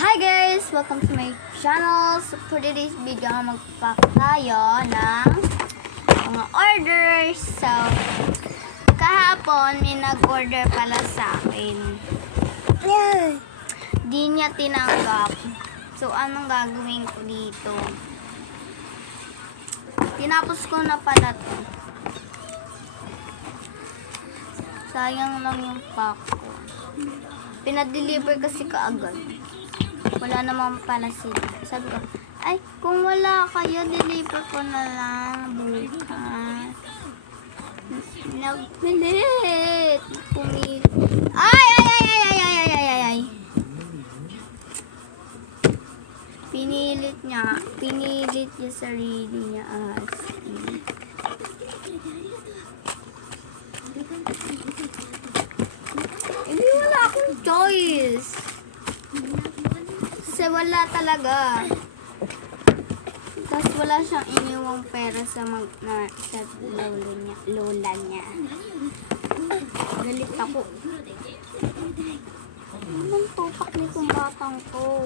Hi guys! Welcome to my channel. So for today's video, magpapak tayo ng mga orders. So, kahapon may nag-order pala sa akin. Di niya tinanggap. So, anong gagawin ko dito? Tinapos ko na pala to. Sayang lang yung pack ko. Pinadeliver kasi kaagad. Wala naman pala sila. Sabi ko, ay, kung wala kayo, deliver ko na lang bukas. Nagpilit. Pumilit. Ay! Pinilit niya sarili niya as hindi wala akong choice. Kasi wala talaga. Tapos wala siyang iniwang pera sa lola niya. Galit ako. Anong tupak nitong batang ko?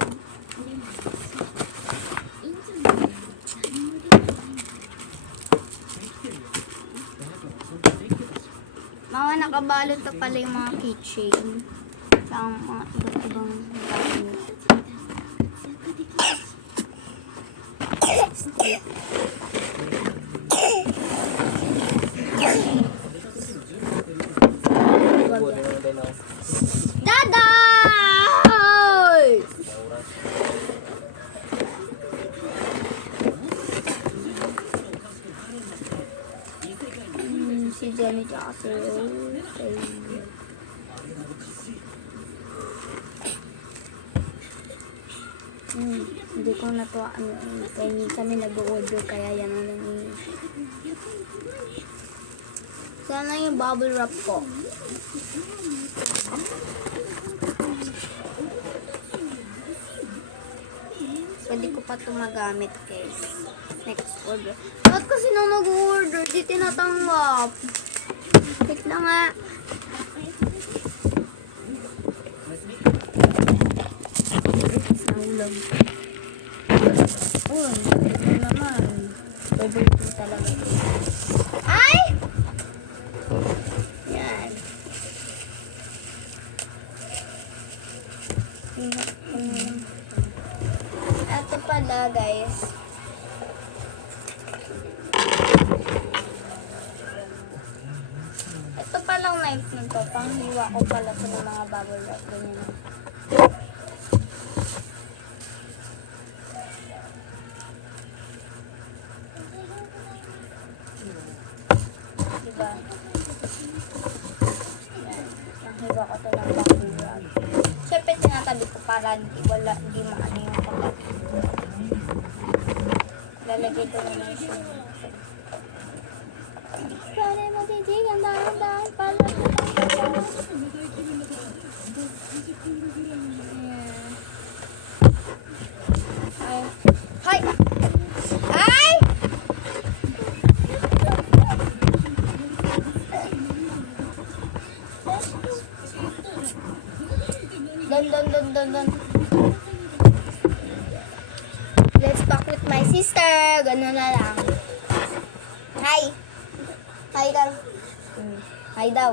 Mga nakabalot na pala yung mga keychain. Sa mga iba't ibang gamit. Daday! Si Jenny tsaka si hindi ko natuwa kaya minsan may nag-order kaya yan ang nangyayari. Sana yung bubble wrap ko. Pwede ko pa ito magamit guys. Next order. Bakit kasi nung nag-order di tinatanggap? Wait lang nga. Ulam. Oh, ito naman. Favorite ko talaga. Ay! Yan. Ito pala guys. Ito palang knife nito. Panghiwa ko pala sa mga bubble wrap. Ganyan. Diba? Yan. Panghiwa ko ito ng bubble wrap. Siyempre tinatabi ko para hindi maano yung kapag. Lalagay ko naman siya. Pwede mo titigan dahan-dahan pala. Ay! Ay! Don. Let's talk with my sister. Ganun na lang. Hi! Hi daw. Hi daw.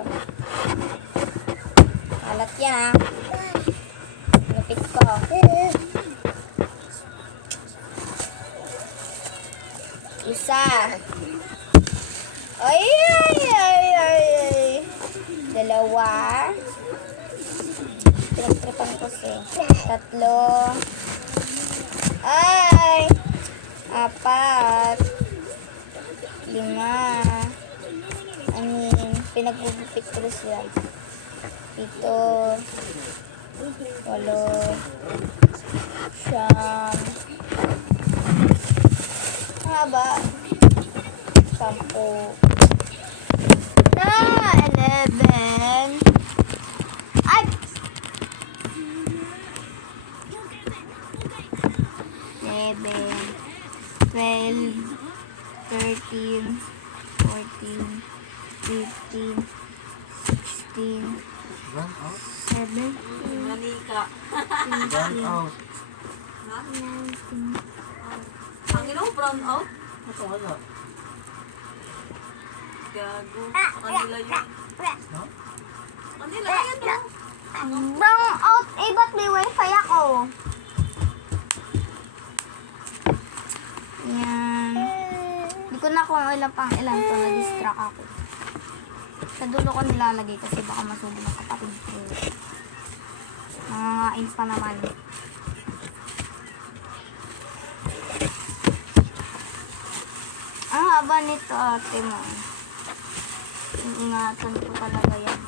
Alat yan ha. Lapit ko. Isa. Ay. Dalawa. Pinagtripan ko siya. Tatlo. Ay. Apat. 5. Pinagugupit ko siya. 7. 8. 9. 10. Haba. 10. Na 11. Ay! 11. 12. 13. 14. 15. 16. 17. Manika. Brown out. Ang ino, brown out? Ito wala. Gago. Kanila yun. No? Kanila yan, no? Brown out, eh, ba't may wifi ako? Yan. Hindi ko na kung ilan pang ilan to, na-distract ako. Sa dulo ko nilalagay kasi baka masubo ng kapatid ko. Nangangain pa naman. Ang haba nito, ate mo. Ingatan ko talaga yan.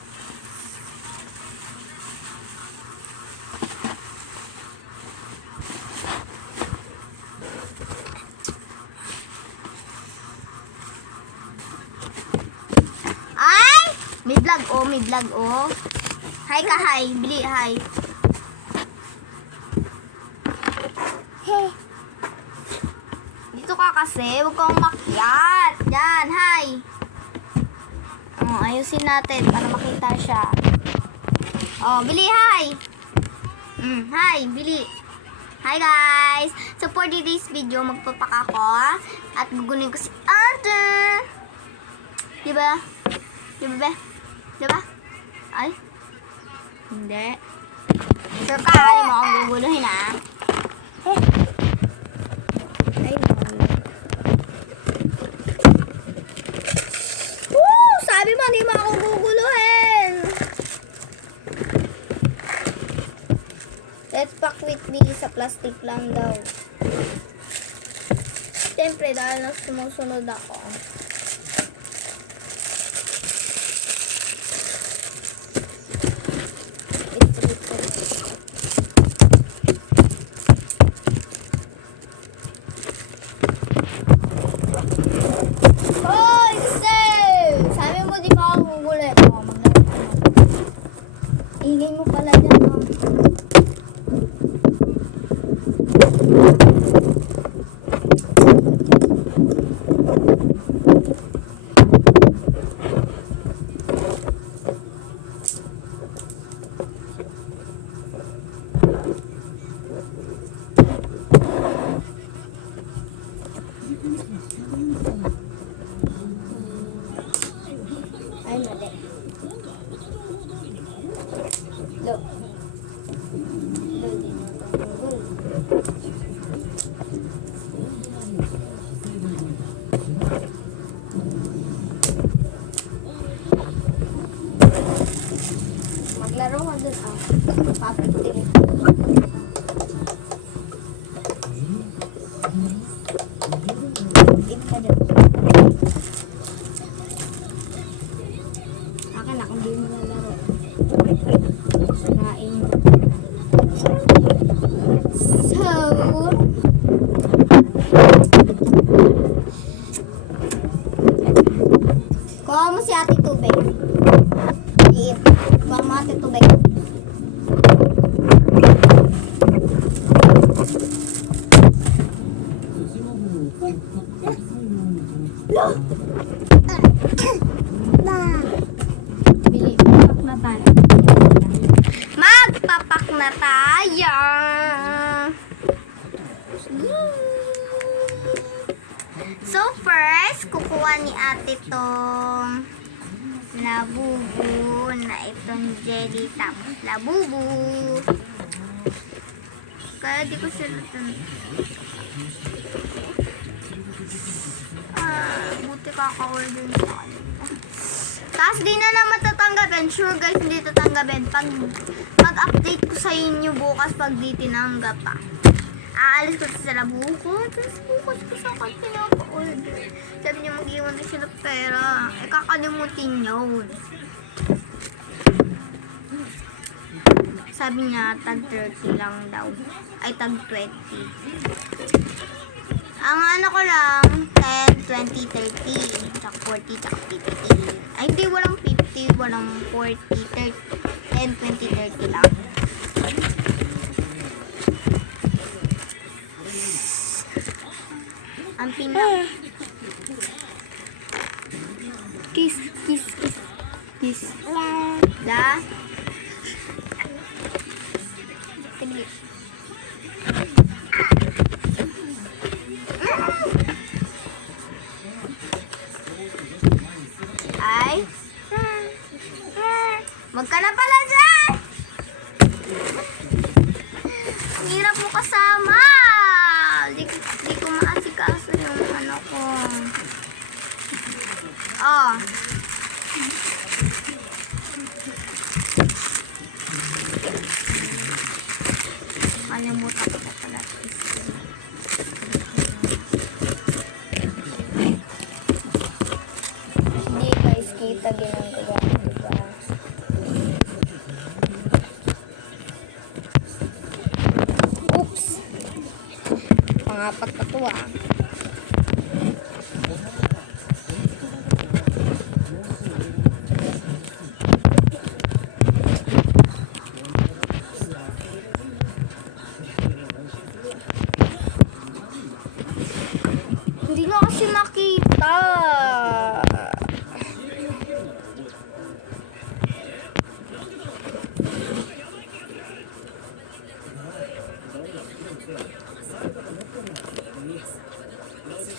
Ay! May vlog, oh. May vlog, oh. Hi ka, hi. Bili, hi. Hey. Dito ka kasi. Huwag kang umakyat. Yan, hi. Oh, ayusin natin para makita siya. Oh, bili, hi. Hi, bili. Hi guys! So for today's video, magpapak ako at gugunin ko si Ate. Diba? Diba ba? Diba? Ay? Hindi. Sure ka, ayaw mo akong guguluhin ha? Ay, woo! Sabi mo, hindi mo ako guguluhin! Let's pack with me sa plastic lang daw. Siyempre, dahil na sumusunod ako. Hoy! Save! Sabi mo, di ba ako gugulit? Oh, ingay mo pala dyan, oh. Ay, mali. Look. Maglaro ka dun, ah. Papitin. Eat ka dun. Akin na, kung di mo nalaro. Sanain mo. So, kuha mo si ate tubig. Iit. Kuha mo ate tubig. Bili, papak na tayo. Magpapak na tayo. So first, kukuha ni ate tong labubu na itong jelly tapos labubu. Kaya di ko sila buti kaka-order sa kanila. Tapos di na naman tatanggapin. Sure guys, hindi tatanggapin. Pag-update ko sa inyo bukas pag di tinanggap pa. Aalis ko sa labuko. Tapos bukas ko sa kanila pa-order. Sabi niya mag-iwan din sila pera. Eh kakalimutin yun. Sabi niya tag 30 lang daw. Ay tag 20. Ang ano ko lang, 10, 20, 30, tsaka 40, tsaka 50. Ay, hindi, walang 50, walang 40, 30, 10, 20, 30 lang. Ang pinaka... Kiss, kiss, kiss. Kiss. Da. mo kasama. Di ko maasikaso yung ano ko. Oh. Kalimutan ko pala. Hindi guys, kita ginagawa ko, diba? Oops! Pangapat na to ah. Hindi na kasi makita.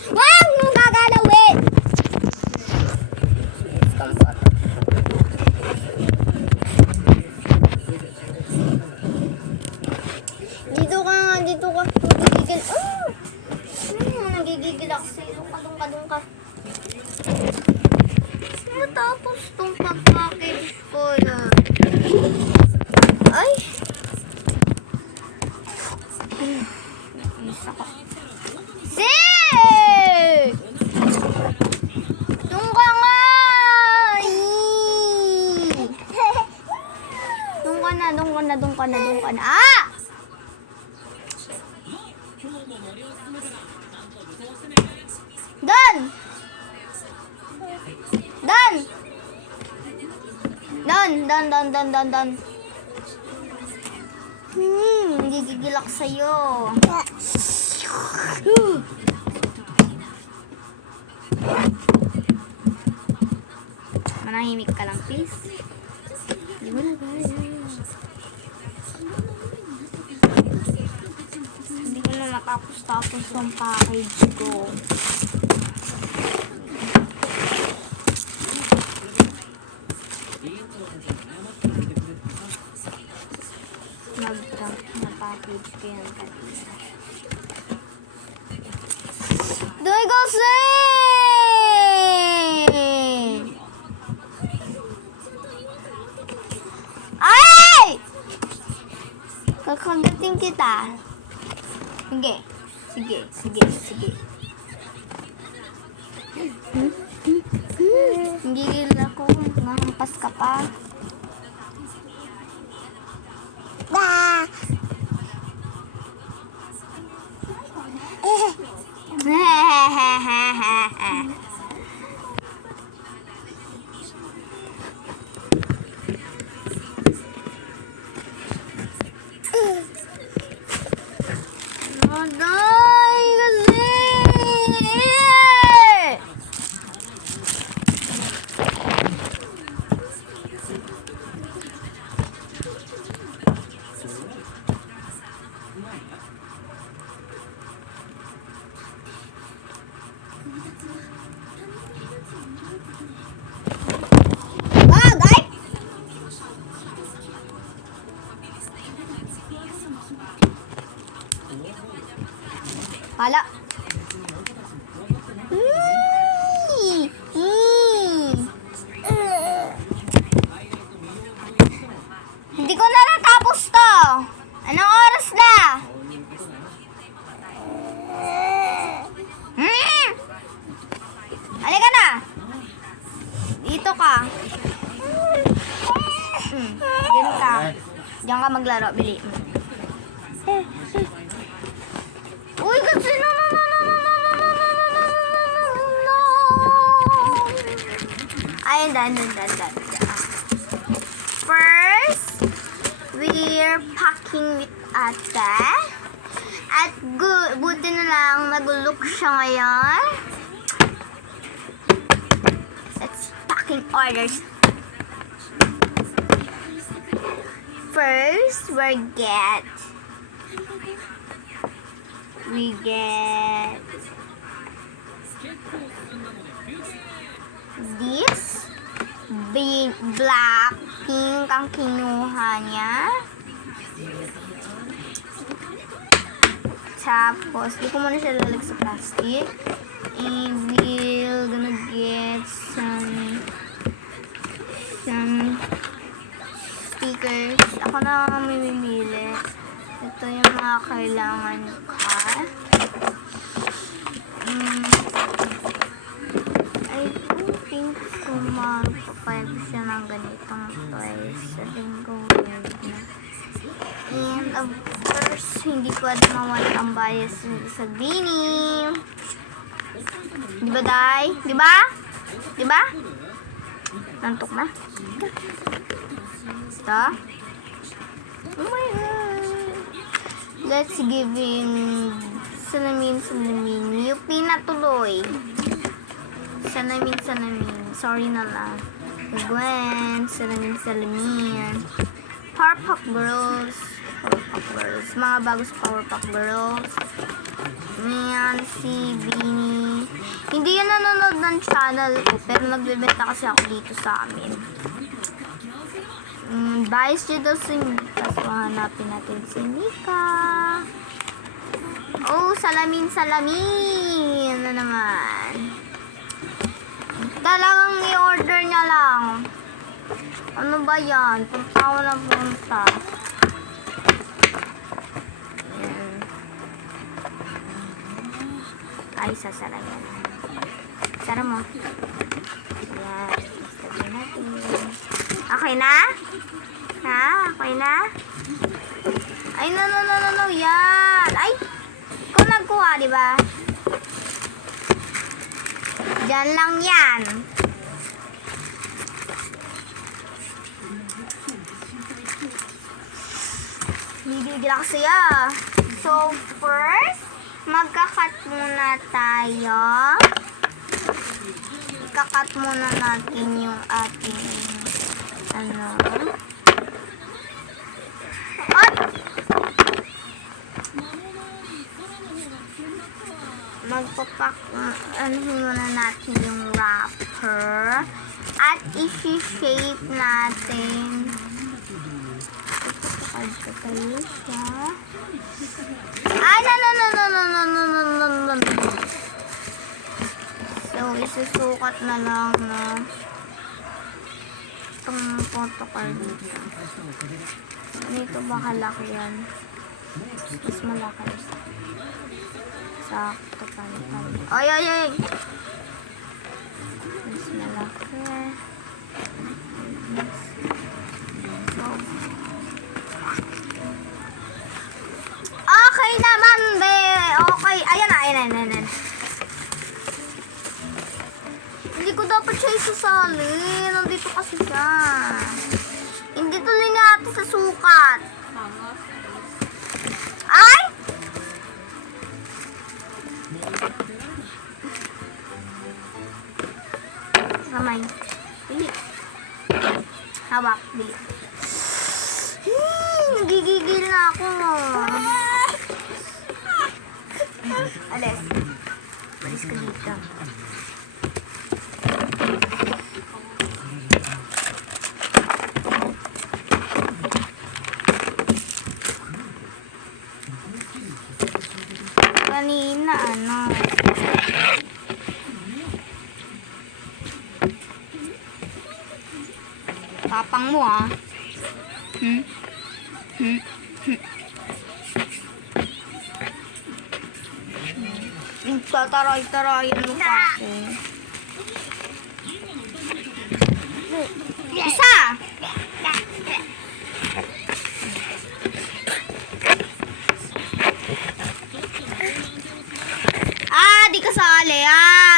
Wag mo gagalawin! Dito ka nga, dito ka. Nagigigil. Nagigigil ako sa'yo. Kadung ka. Matapos tong pag-package ko yan. Ay! Isa ko. Doon ka nga! Doon ka na. Ah! Doon! Gigigil ako sa'yo. Manahimik ka lang, please. Hindi mo na kaya. Hindi ko na matapos yung package ko. Nag-dump na package ko yan kanina. Doy kasi! Ay! Kakagating kita. Sige. Gigil ako. Mahampas ka pa. Aday kasi! Aday! Pala. Hindi ko na natapos to. Anong oras na? Halika na. Dito ka. Diyan ka. Diyan ka maglaro. Bili. Uy, kasi no. Ay, dan. First, we're packing with ate. At buti na lang nag-look siya ngayon. Let's packing orders. First, we get this big black pink ang kinuha niya. Tapos, di ko muna siya lalag sa plastic. And we're gonna get some stickers. Ako na ang mamimili. Ito yung mga kailangan ka. I don't think so magpapayag siya ng ganitong toys sa linggo weird na. And of course, hindi pwede mawala ang bias sa Beanie. Diba, Day? Diba? Diba? Nantok na? Ito? Oh my God! Let's give him salamin. UP na tuloy. Salamin. Sorry na lang. Gwen, salamin. Powerpuff Girls. Mga bago sa Powerpuff Girls. Yan, si Beanie. Hindi yan nanonood ng channel ko, pero nagbebenta kasi ako dito sa amin. Bias dyan daw si Mika. So, hanapin natin si Mika. Oh, salamin. Ano naman? Talagang i-order niya lang. Ano ba yan? Punta ko na punta. Ayan. Ay, sasara yan. Sara mo. Ayan. Sabi natin. Okay na? Ha? Okay na? Ay, no. Yan. Ay! Ikaw nagkuha, di ba? Diyan lang yan. Bibigil ako sa'yo. So, first, magkakat muna tayo. Ikakat muna natin yung ating muna natin yung wrapper at i-shape natin. Ipapakad ko tayo siya. Ay, no. So, isusukat na lang na itong photocard dito. Dito baka laki yan. Mas malaki. Sakto pala. Ay! Mas malaki. So, okay naman, be. Okay. Ayan na. Hindi ko dapat siya isasali. Nandito kasi siya. Hindi tuloy nga ate sa sukat. Ay! Kamay. Bili. Hawak. Bili. Nagigigil na ako. Alis. Alis ka dito. Kanina, tapang mo, ah. Tataray-tarayan mo pa ako. Isa!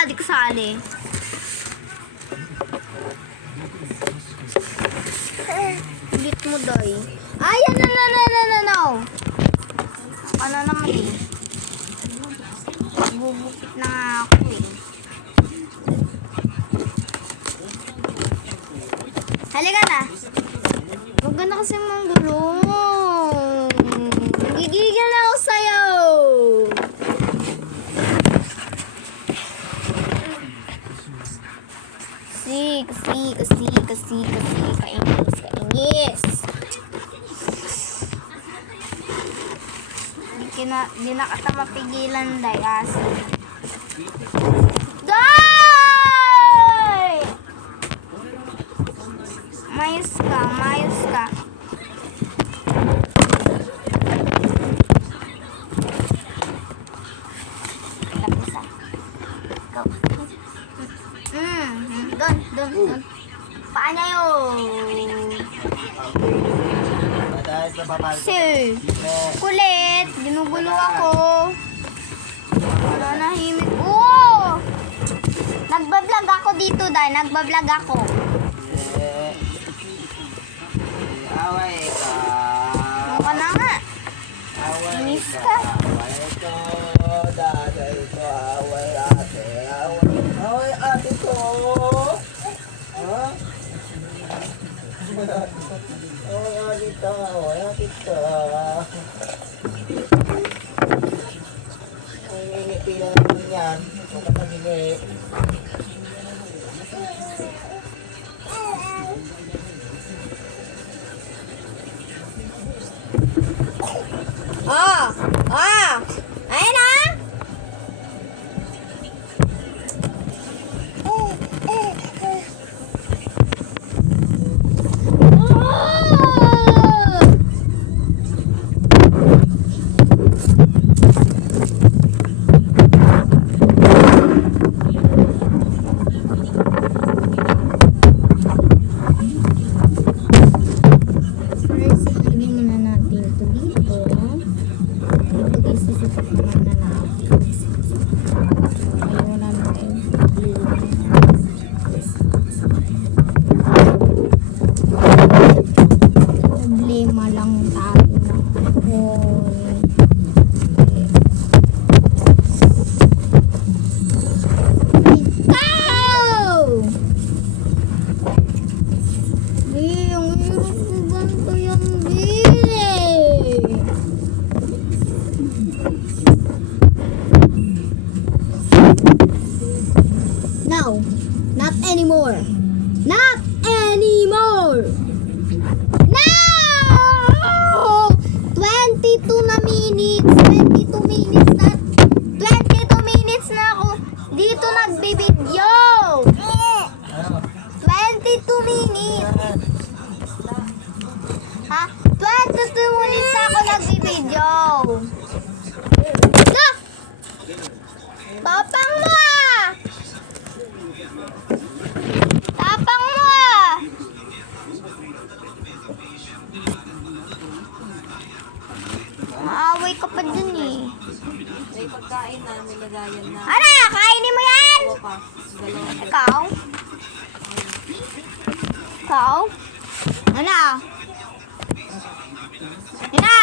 Di kasali. Ulit mo, Day. Ay, no. Ano naman eh. Bubukit na nga ako eh. Halika na. Huwag ka na kasi manggulong. Gigigil na ako sa'yo. Kasi. Kaingis. Hindi Di na kata mapigilan, day. Asin. Day! Mayos ka, mayos ka. Tapos ah. Go. Doon. Paa niya yun. Dahil sa babae. Sir, kulit. Ginugulo ako. Nanahimik. Oo! Nagbablog ako dito, day. Nagbablog ako. Away ka. Ano ka na nga? Away Miss ka. ka. Away ko. Dahil ko. Away ate. Away ate ko. Ha? Away ate ka. Away ate ka. Ay, ngingiti na naman yan. Huwag ka nangingiti. Ayun na! First, ilagay muna natin ito dito. Ito guys, sisipat naman na natin. Ayaw na natin. Problema lang tayo na. Ikaw! Ang hirap ko ganito yan, No, not anymore. Not anymore. No! 22 na minutes. 22 minutes na. 22 minutes na ako dito nagbibideo. 22 minutes. Ha? 22 minutes na ako nagbibideo. No! Tapang mo ah! Tapang mo ah! Maaway ka pa dun eh. May pagkain na, may lagayan na. Ano? Kainin mo yan? Dalawa pa. Dalawa. Ikaw? Ikaw? Ano? Ano?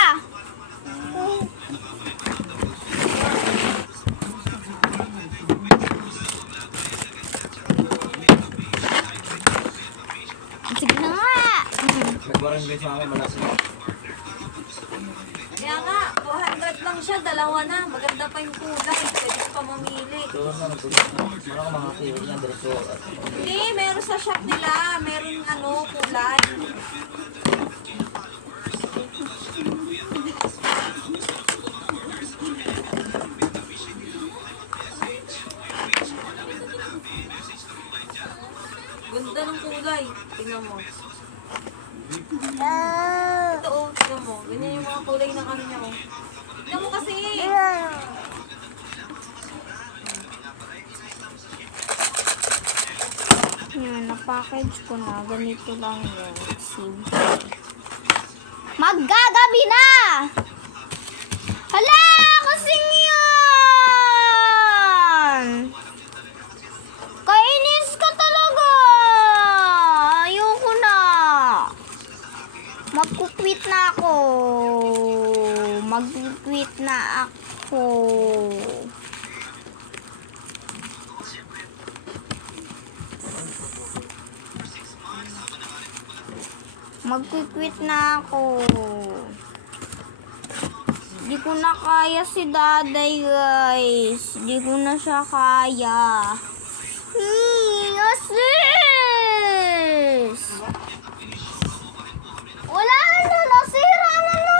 Sige na nga. Nagwarang guys mga malas. Kaya nga, 200 lang siya, dalawa na. Maganda pa yung kulay. Pwede pa mamili. Doon na nagtulis na. Meron ka mga theory na diretso. Hindi, meron sa shop nila. Meron kulay. Ganda ng kulay. Tingnan mo. Ito oh, tingnan mo. Ganyan yung mga kulay ng ano niya oh. Tingnan mo kasi. Yan, na-package ko na. Ganito lang yun. Simple. Maggagabi na! Hala! Kasing yan! Kainis ka talaga! Ayoko na! Magkukwit na ako. Magkukwit na ako. Magkikwit na ako. Di ko na kaya si Daday, guys. Di ko na siya kaya. Asis! Wala na, nasira na na!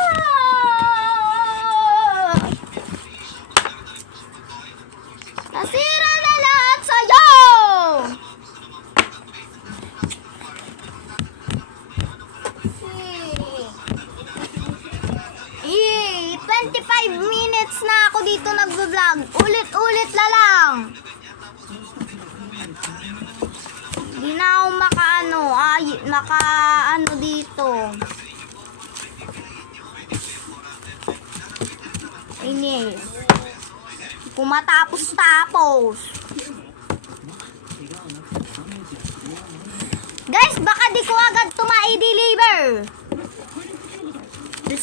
minutes na ako dito nag-vlog. Ulit-ulit na lang. Hindi na ako maka-ano dito. Inis. Kung matapos-tapos. Guys, baka di ko agad ito ma-deliver.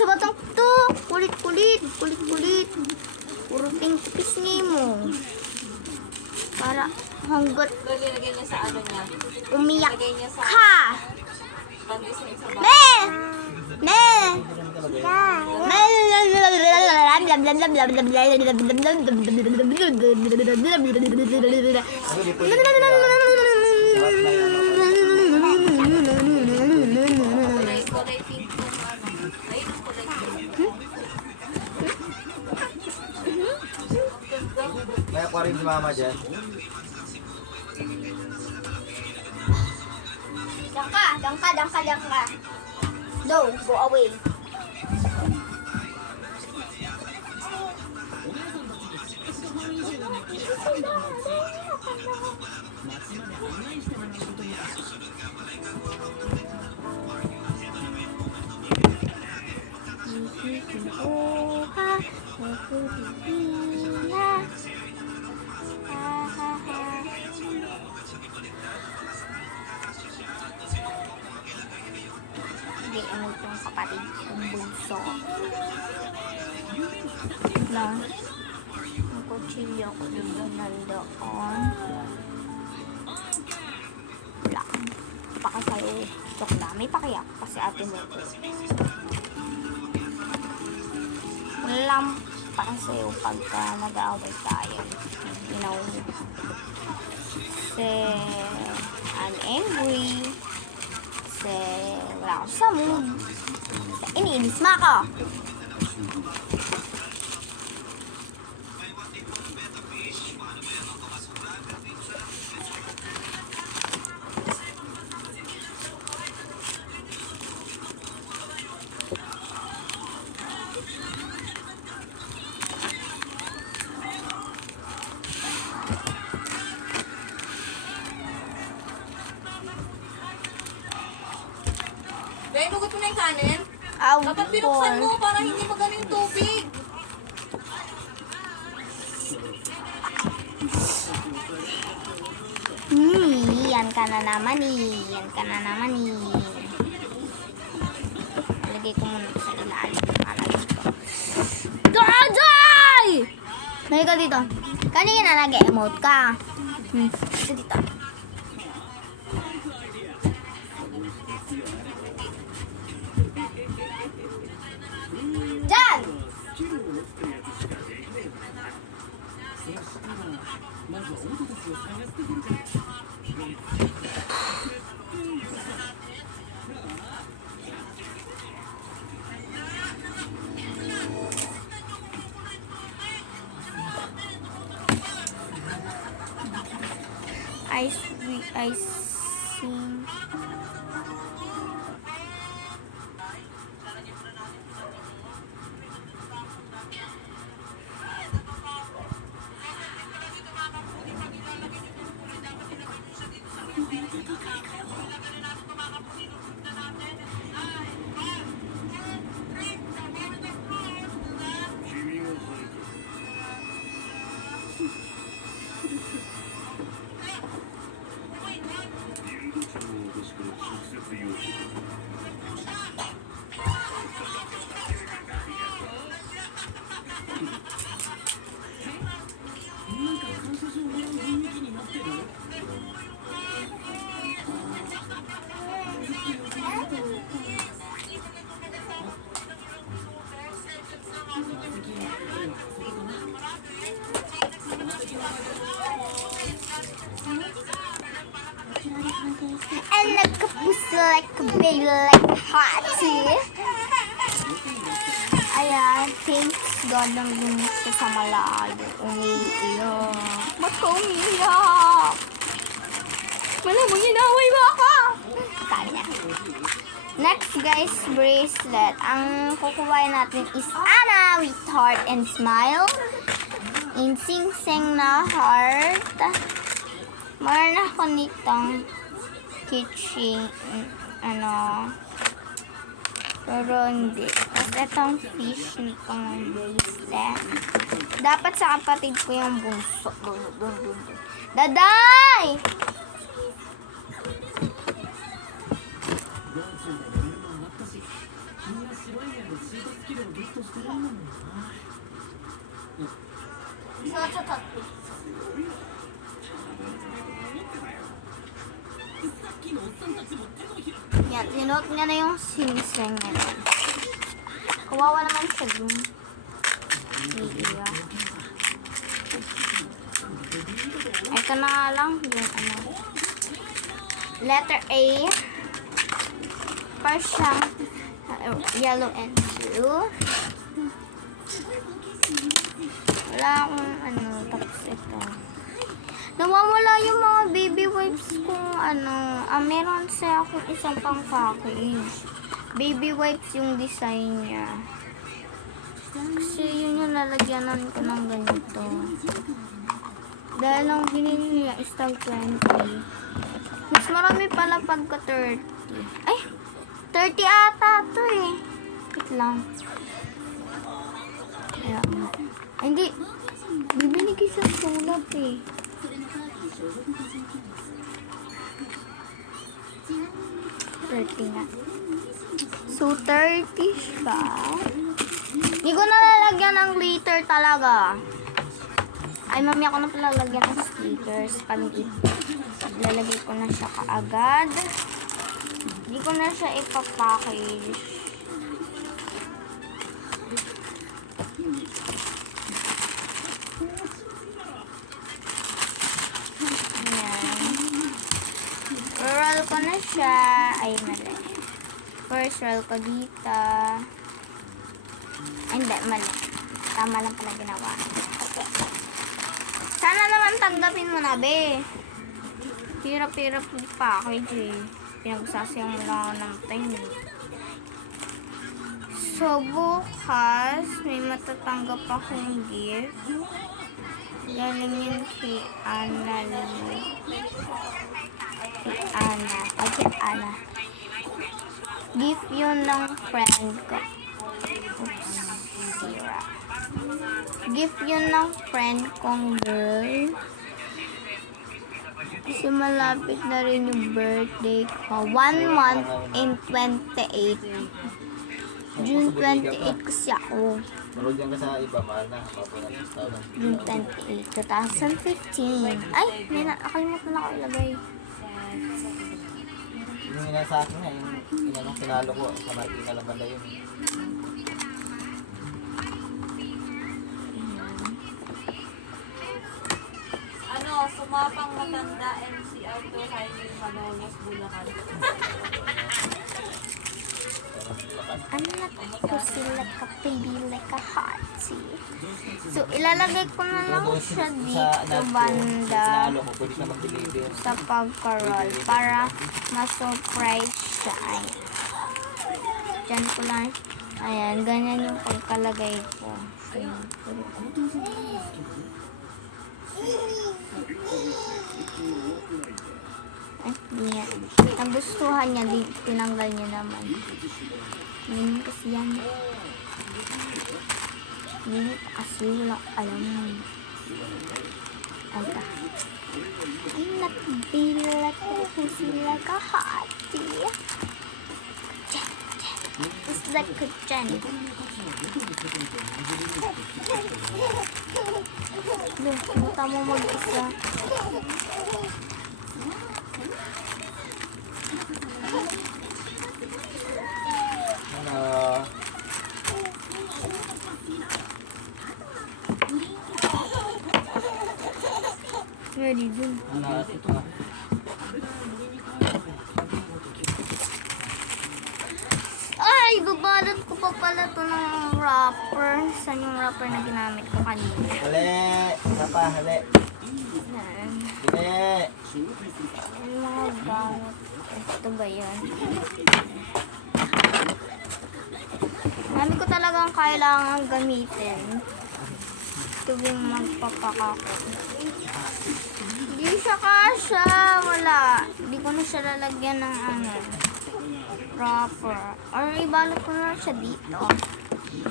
Sa batang to, kulit-kulit. Puro tingpis mo. Para hanggat Ito, nilagay niya sa ano niya. umiyak Nilagay niya sa ka. pandesal sa bahay. Me! Me! Kulay pink yung ano. Ayun ang kulay pink. May aquarium si mama dyan. Diyan ka. No, go away. Hindi, ano itong kapatid kong bunso. Lang. Ang kutsilyo ko dito nandoon. Wala. Pakasayo. Joke lang. May pakiyak kasi ate mo ko. Walang pakasayo pagka nag-aaway tayo. You know. Kasi I'm angry. Kasi wala ako sa mood. Kasi iniinis mo ako. Dahil nugot mo na yung kanin. Out Dapat binuksan mo para hindi magano yung tubig. Yan ka na naman Lagay ko muna sa ilalim. Dajay! May ka dito. Kanina nag-emote ka. Ito dito. Diyan! I sing. And like a pussy, like a baby, like a hot tea. Ayan, thanks God ng gusto sa malayo. Umiiyak. Ba't ka umiiyak? Wala mo, ginaway mo ako. Sabi niya. Next guys, bracelet. Ang kukuhain natin is Anna with heart and smile. In sing-sing na heart. Meron ako nitong kitchen, pero hindi. Tapos itong fish nitong bracelet. Dapat sa kapatid ko yung bunso. Dun. Daday! Yan, sinuot niya na yung siniseng nila. Kawawa naman siya dun. Iya. Ito na nga lang yung letter A. First siyang yellow and blue. Wala akong tapos ito. Nawawala yung mga baby wipes kung meron siya akong isang pang package. Baby wipes yung design niya. Kasi yun yung lalagyanan ko ng ganito. Dahil ang binili niya is tag 20. Mas marami pala pagka 30. Ay! 30 ata to eh. Wait lang. Ayan. Hindi. Bibili ko sa sulat eh. Na. So, 30 siya. Hindi ko nalalagyan ng glitter talaga. Ay, mami, ako na pala lalagyan ng stickers. Pag lalagay ko na siya kaagad. Hindi ko na siya ipapackage. Roll ko na siya. Ay, mali. First roll ko dito. Ay, hindi, mali. Tama lang pala ginawa. Sana naman tanggapin mo na, be. Hirap-hirap yung package, eh. Pinagsasayang mo lang ako ng time. So, bukas, may matatanggap akong gift. Galing yun kay Anna Lee. Anna. Gift yun ng friend ko. Oops, sira. Gift yun ng friend kong girl. Kasi malapit na rin yung birthday ko. 1 month in 28. June 28 kasi ako. Marod yan ka sa iba, mahal na. June 28, 2015. Ay, may nakalimutan ako ilagay. Yung ina sa akin na, yung sinalo ko sa Martina Labanda yun. Sumapang matanda NCR to Highway Malolos, Bulacan. Ano na ko sila ka-baby like a heart, see? So, ilalagay ko na lang siya dito banda sa pagka-roll para ma-surprise siya. Ayan. Diyan ko lang. Ayan, ganyan yung pagkalagay ko. Ayan. Ay, di nga. Nagustuhan niya, tinanggal niya naman. Ganyan kasi yan. Ganyan kasi wala alam mo. Ay ka. I'm not feel like a pussy like a hottie. It's like a Jenny. Look, punta mo mag-isa. Ready dun. Ito na. Ay, babalot ko pa pala to ng wrapper. Saan yung wrapper na ginamit ko kanina? Hali! Isa pa, hali! Yan. Hali! Yung mga gamot. Ito ba yan? Dami ko talagang kailangan gamitin tuwing magpapakako. Hindi siya kasha. Wala. Hindi ko na siya lalagyan ng wrapper. Or ibalot ko na siya dito.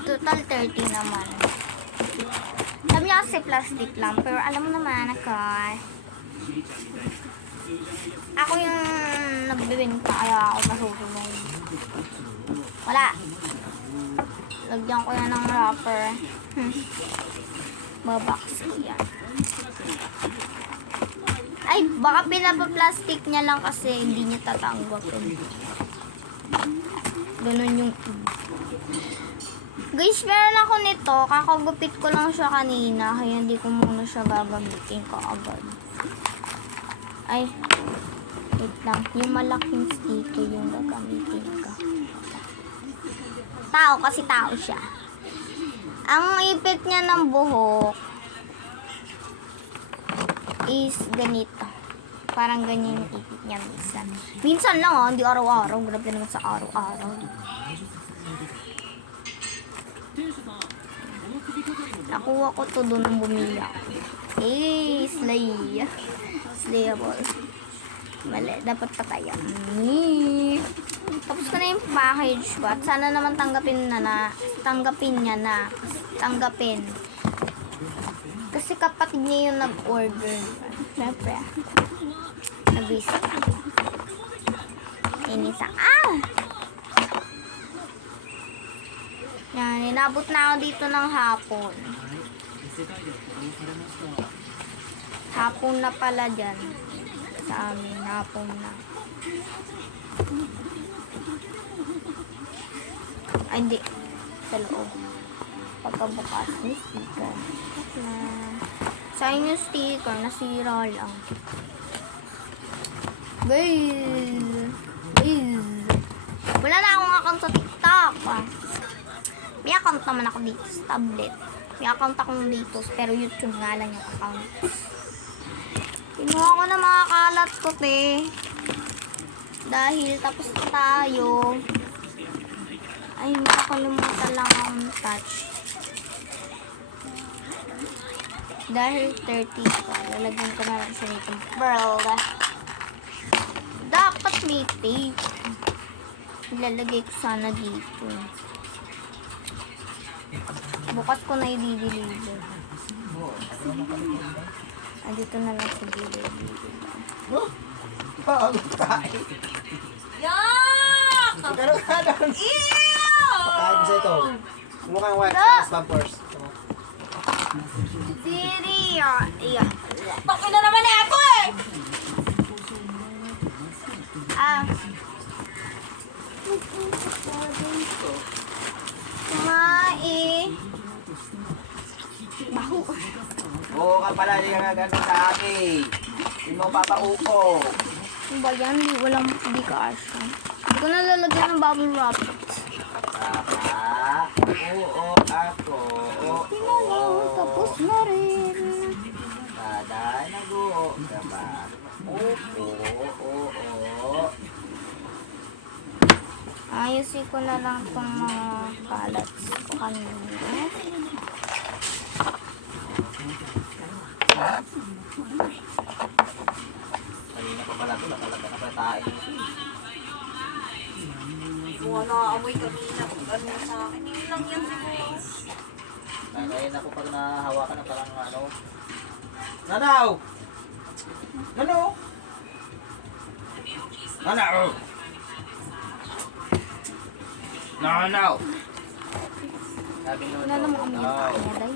Total 30 naman. Sabi niya kasi plastic lang. Pero alam mo naman ako yung nagbibenta kaya ako masusunod. Wala. Lagyan ko yan ng wrapper. Mabox ko yan. Ay, baka pinapa-plastic niya lang kasi hindi niya tatanggapin. Ganun yung... Guys, meron ako nito. Kakagupit ko lang siya kanina. Kaya hindi ko muna siya gagamitin kaagad. Ay, wait lang. Yung malaking sticker yung gagamitin ko. Tao, kasi tao siya. Ang ipit niya ng buhok is ganito. Parang ganyan yung ipit niya minsan. Minsan lang hindi araw-araw. Grabe naman sa araw-araw. Nakuha ko to doon nung bumili ako. Slayable. Mali, dapat patayan. Tapos ko na yung package ko. At sana naman tanggapin niya na. Kasi kapatid niya yung nag-order. Siyempre. Nabisa. Inisa. Yan, inabot na ako dito ng hapon. Hapon na pala dyan. Sa amin, hapon na. Ay, hindi. Sa loob. Pagkabukas, may sticker. Sayang yung sticker, nasira lang. Guys! Wala na akong account sa TikTok. May account naman ako dito sa tablet. May account ako dito, pero YouTube nga lang yung account. Kinuha ko na mga kalat ko, te. Dahil tapos na tayo. Ay, makakalimutan lang akong touch. Dahil 30 pa, lalagyan ko na lang siya nito. Pearl. Dapat may tape. Ilalagay ko sana dito. Bukas ko na i-deliver. Dito na lang sa deliver. Bago tayo. Yak! Pero ka doon. Ew! Pakain ko sa ito. Mukhang white sauce bumpers. Siri, iya. Bakit na naman ako eh! Baho. Oo ka pala, hindi ka gano'n sa akin. Hindi mo papaupo. Ano ba yan? Hindi ka asya. Hindi ko na lalagyan ng bubble wrap. Papa, oo ako. Oo. Tapos na rin. Kada nag-oo ka ba? Oo. Ayusin ko na lang itong mga kalats ko kanina. Kanina pa pala ito, nakalaga na pala tayo. Mukha nakaamoy kanina. Ano sa akin? Yun lang yan siguro. Ngayon ako pag nahawakan na parang ano. Nanaw! Nanaw! Sabi nyo, Wala naman kami yung kanya, day.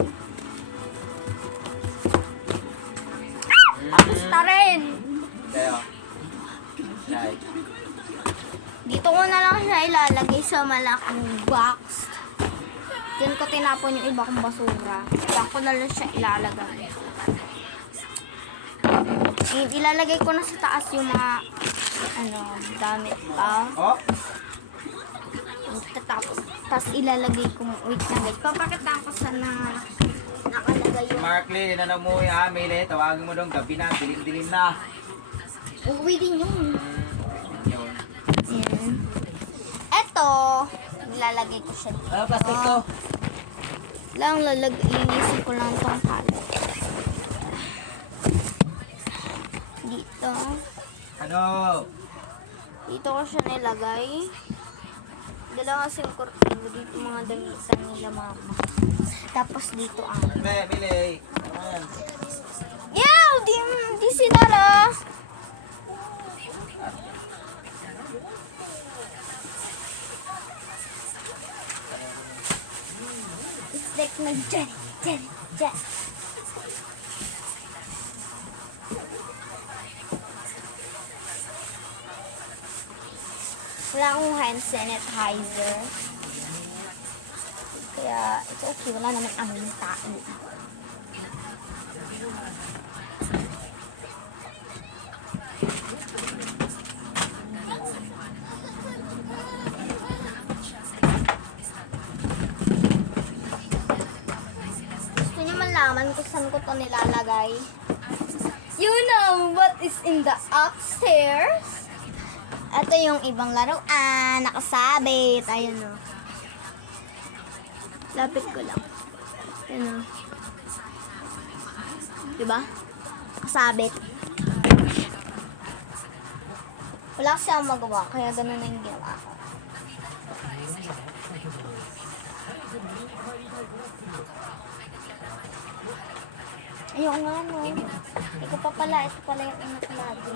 Tapos na rin! Kaya, right. Dito ko na lang siya ilalagay sa malaking box. Diyan ko tinapon yung iba kong basura. Diyan ko na lang siya ilalagay. Ilalagay ko na sa taas yung mga damit pa. Oh, Tapos ilalagay ko, wait na guys. Papakita ko sa nakalagay yung... Markley, na mo ha, Mele, tawagin mo dong gabi na, dilim-dilim na. Uuwi din yun. Yun. Yan. Eto, Ilalagay ko siya dito. Ano plastic to? Linisin ko lang itong palette. Dito. Ano? Dito ko siya nilagay. Dalawa kasing kortina. Dito mga damitan nila mama. Tapos dito ang. Bili. Ayan. Yaw! Di sinara! It's like nag-jan. Wala akong hand sanitizer. Kaya, it's okay. Wala naman amoy tao. Gusto niyo malaman kung saan ko to nilalagay? You know what is in the upstairs? Ito yung ibang laruan, nakasabit. Ayun o. Lapit ko lang. Ayun o. Diba? Nakasabit. Wala kasi akong magawa, kaya ganun na yung ginawa ko. Ayun nga no. Ito pa pala, ito pala yung nakalado.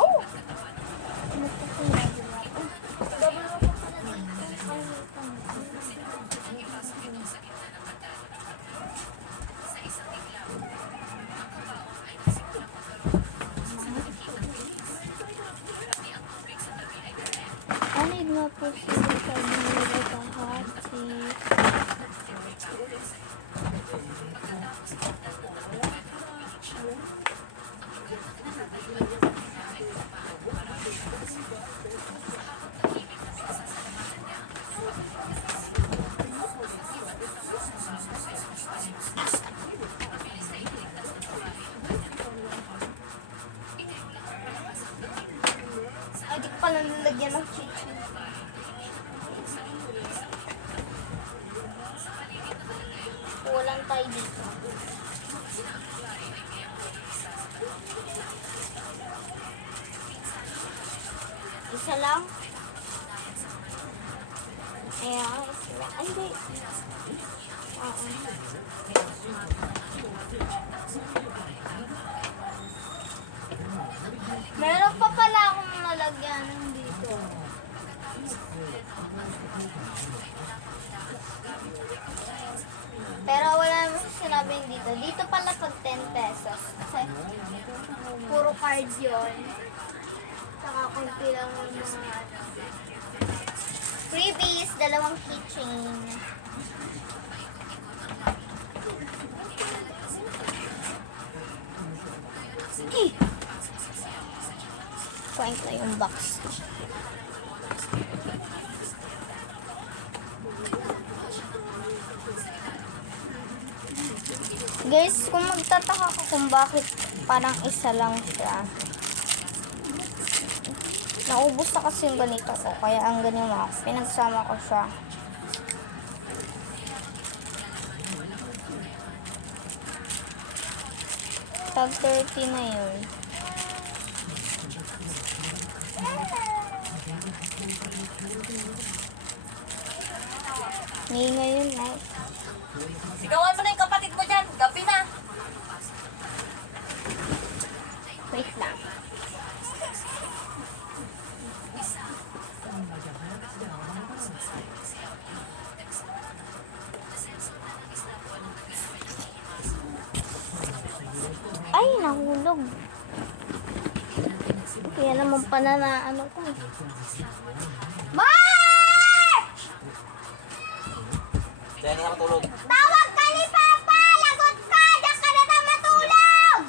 Oh! I need more procedures. I need like a hot tea. Ay, di ko pala nalagyan ng chichi. Walang tayo dito. Isa lang. Ayan, isa lang. Ay, hindi. Meron pa pala akong nalagyan dito. Pero wala naman sinabing dito. Dito pala pag 10 pesos. Kasi puro card yun. Saka kunti lang yung mga freebies, dalawang keychain. Kuhain ko yung box. Guys, kung magtataka ka kung bakit parang isa lang siya. Naubos na kasi yung ganito ko. Kaya ang ganyan ako. Pinagsama ko siya. Tag 30 na yun. Ngayon ngayon, night. Sigawan mo na yung kapatid mo dyan. Gabi na. Wait lang. Ay, nahulog. Kaya naman pala na ano ko. March! Dahil hindi ka matulog. Tawag ka ni Papa! Lagot ka! Diyan ka na lang matulog!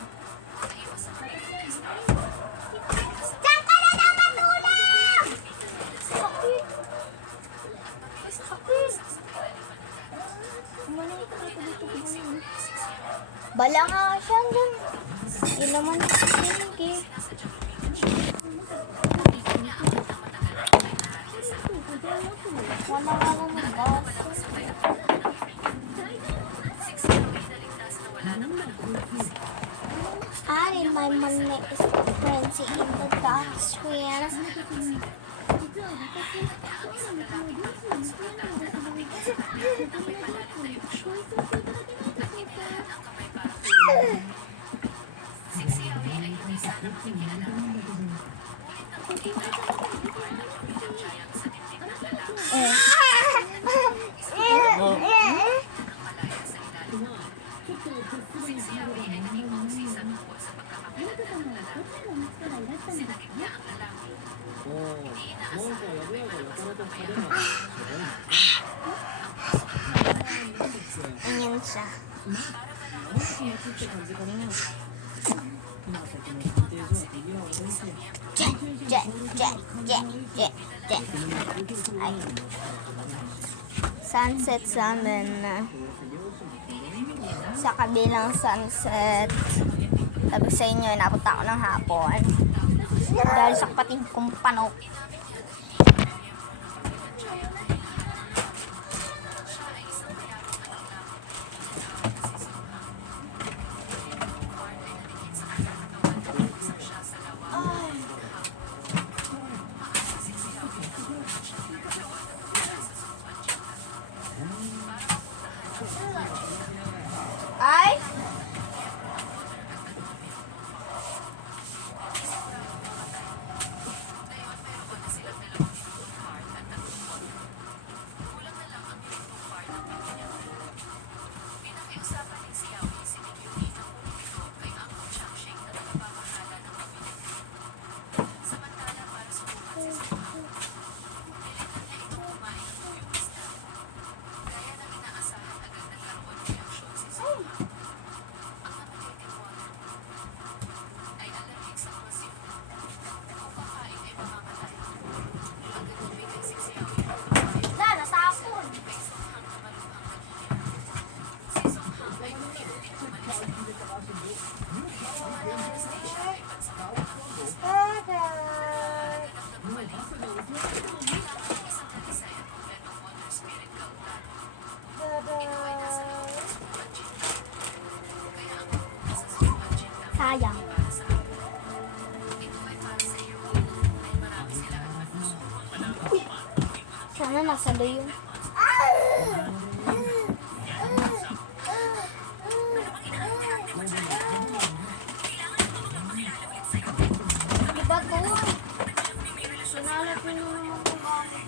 Diyan ka na lang matulog! Sakit! Sakit! Umaling ka dito dito. Bala nga siya dyan. Hindi naman nakasinig eh. Wala nga lang ng baso. My money is plenty in the dark screen. Ayan siya. Ay. Sunset sa amin sa kabilang sunset. Sabi sa inyo, napunta ako ng hapon dahil sa kapatid kong panok. Ay! Sayang. Sana nasalo yun. Diba to? Sinalat mo naman kung bakit.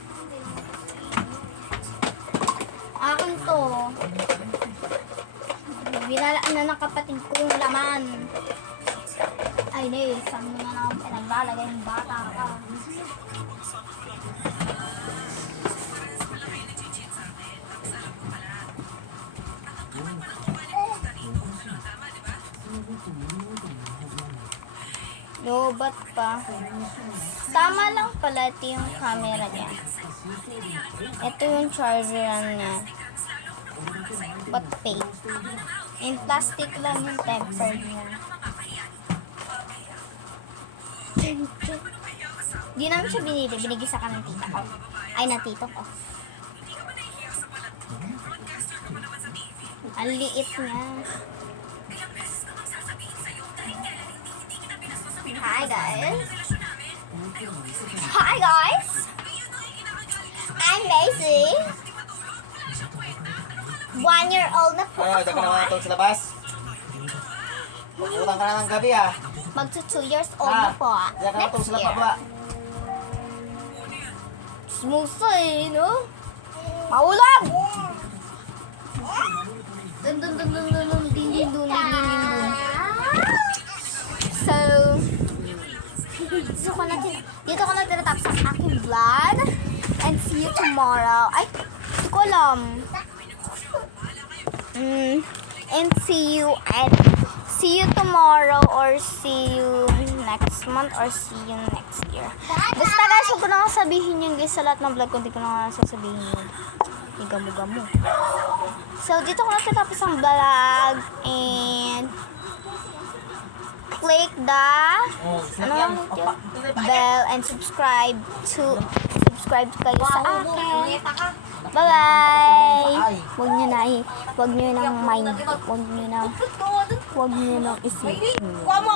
Akin to. Binalaan na ng kapatid kong laman. Ay, ne, saan mo na naman pinaglalagay ng bata ka? Lobat pa. Tama lang pala ito yung camera niya. Ito yung charger niya. But fake. In plastic lang yung temper niya. Di namin siya binili. Binigisa ka ng tita ko. Ay, ng tito ko. Ang liit niya. Hi guys. Hi guys. I'm Macy. 1-year-old na po Ano, ako. dyan ka naman natulog sa labas? Utang ka na ng gabi ah. Magto 2 years old na po. Dyan ka natulog Next sa year. lababa. Smusa eh, no? Maulag! Dun dun dun dun dun dun din din dun din din dun. So, dito ko na tinatapos ang aking vlog. And see you tomorrow. Ay, hindi ko alam. And see you tomorrow or see you next month or see you next year. Basta guys, huwag ko na nga sabihin yun guys sa lahat ng vlog ko. Hindi ko na nga sasabihin yun. Igamo-gamo. So, dito ko na tatapos ang vlog. And click the bell and subscribe to mag-subscribe kayo sa Wow, akin. neta ka. Bye-bye! Huwag nyo nang mind. Huwag nyo nang May isipin. kuha mo